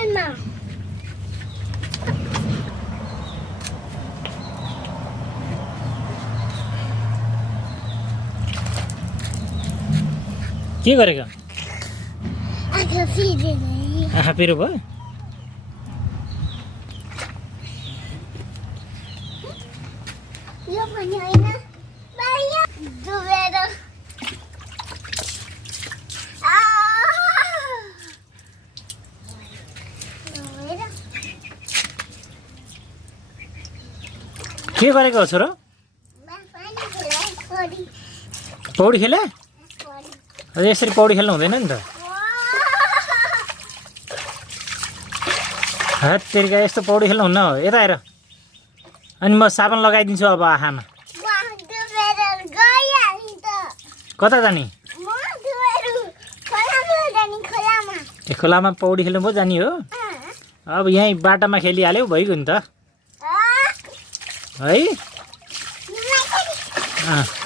पुलमा के गरेको आँखा फिरेर आँखा पिरो भयो यो पनि होइन बाहिर डुबेर डुबेर के गरेको हो छोरो पानी खेला परी पौडी खेले परी अझै यसरी पौडी खेल्नु हुँदैन नि त हात तेरिका यस्तो पौडी खेल्नु हुन्न हो यता हेर अनि म साबुन लगाइदिन्छु अब आँखामा डुबेर गइहाल्यो त कता जाने म डुबेर खोलामा जाने खोलामा ए खोलामा पौडी खेल्नु पो जाने हो अब यहीँ बाटामा खेलिहाल्यो भइगयो नि त है अँ